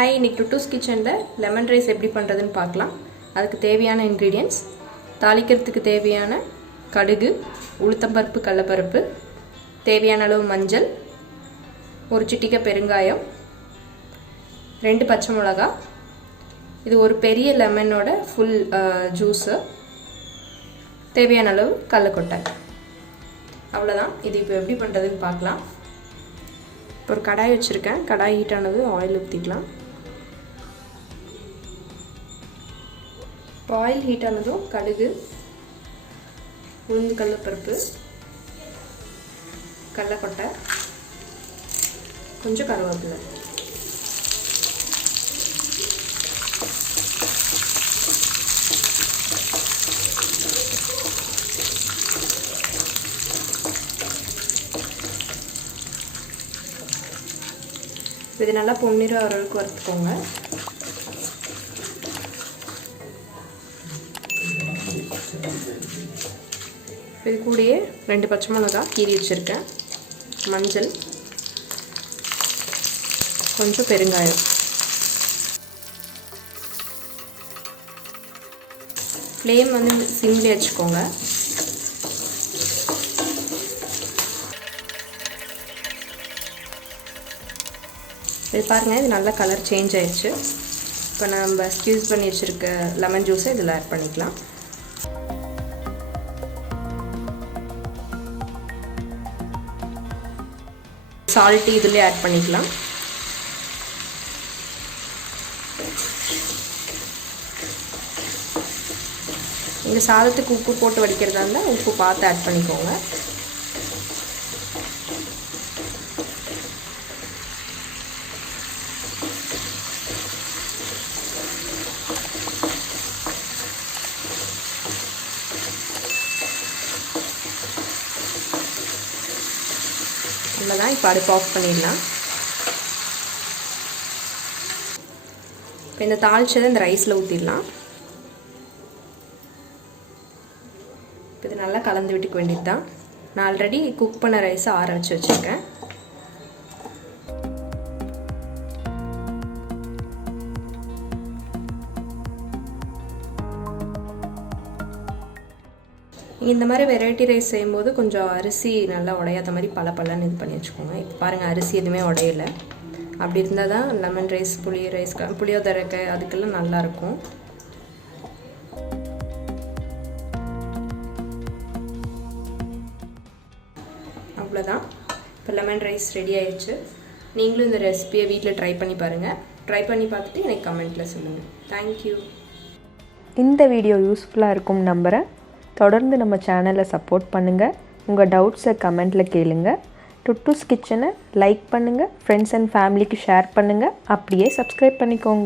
Hi, இன்னைக்கு டுட்டூஸ் கிச்சனில் lemon rice எப்படி பண்ணுறதுன்னு பார்க்கலாம். அதுக்கு தேவையான இன்க்ரீடியன்ட்ஸ்: தாளிக்கிறதுக்கு தேவையான கடுகு, உளுத்தம்பருப்பு, கடலைப்பருப்பு, தேவையான அளவு மஞ்சள், ஒரு சிட்டிகை பெருங்காயம், 2 பச்சை மிளகா, இது ஒரு பெரிய லெமனோட ஃபுல் ஜூஸு, தேவையான அளவு கடலைக்கொட்டை. அவ்வளோதான். இது இப்போ எப்படி பண்ணுறதுன்னு பார்க்கலாம். இப்போ ஒரு கடாய் வச்சுருக்கேன். கடாய் ஹீட் ஆனது ஆயில் ஊற்றிக்கலாம். இப்போ ஆயில் ஹீட் ஆனதும் கடுகு, உளுந்து கடலைப்பருப்பு, கடலைக்கொட்டை, கொஞ்சம் கருவேப்பிலை, இது நல்லா பொன்னிறம் வர அளவுக்கு வறுத்துக்கோங்க. இது கூடயே 2 பச்சை மிளகா கீறி வச்சுருக்கேன், மஞ்சள், கொஞ்சம் பெருங்காயம். ஃப்ளேம் வந்து சிம்மில் வச்சுக்கோங்க. இது பாருங்கள், இது நல்லா கலர் சேஞ்ச் ஆயிடுச்சு. இப்போ நம்ம ஸ்க்யூஸ் பண்ணி வச்சுருக்க லெமன் ஜூஸை இதில் ஆட் பண்ணிக்கலாம். சால்ட்டு இதிலே ஆட் பண்ணிக்கலாம். இந்த சாதத்துக்கு உப்பு போட்டு வடிக்கிறதா இருந்தால் உப்பு பார்த்து ஆட் பண்ணிக்கோங்க. அவ்வளோதான். இப்போ அடுப்பு ஆஃப் பண்ணிடலாம். இப்போ இந்த தாளிச்சதை இந்த ரைஸில் ஊற்றிடலாம். இப்போ இது நல்லா கலந்து விட்டுக்க வேண்டியது தான். நான் ஆல்ரெடி குக் பண்ண ரைஸை ஆற வச்சு வச்சுருக்கேன். இந்த மாதிரி வெரைட்டி ரைஸ் செய்யும்போது கொஞ்சம் அரிசி நல்லா உடையாத மாதிரி பலன்னு இது பண்ணி வச்சுக்கோங்க. இப்போ பாருங்கள், அரிசி எதுவுமே உடையலை. அப்படி இருந்தால் தான் லெமன் ரைஸ், புளியோதரைக்காய் அதுக்கெல்லாம் நல்லாயிருக்கும். அவ்வளோதான். இப்போ லெமன் ரைஸ் ரெடி ஆயிடுச்சு. நீங்களும் இந்த ரெசிபியை வீட்டில் ட்ரை பண்ணி பாருங்கள். ட்ரை பண்ணி பார்த்துட்டு எனக்கு கமெண்ட்டில் சொல்லுங்கள். தேங்க்யூ. இந்த வீடியோ யூஸ்ஃபுல்லாக இருக்கும் நம்புகிறேன். தொடர்ந்து நம்ம சேனலை சப்போர்ட் பண்ணுங்கள். உங்கள் டவுட்ஸை கமெண்ட்டில் கேளுங்க. டுட்டூஸ் கிச்சனை லைக் பண்ணுங்கள், ஃப்ரெண்ட்ஸ் அண்ட் ஃபேமிலிக்கு ஷேர் பண்ணுங்கள், அப்படியே சப்ஸ்கிரைப் பண்ணிக்கோங்க.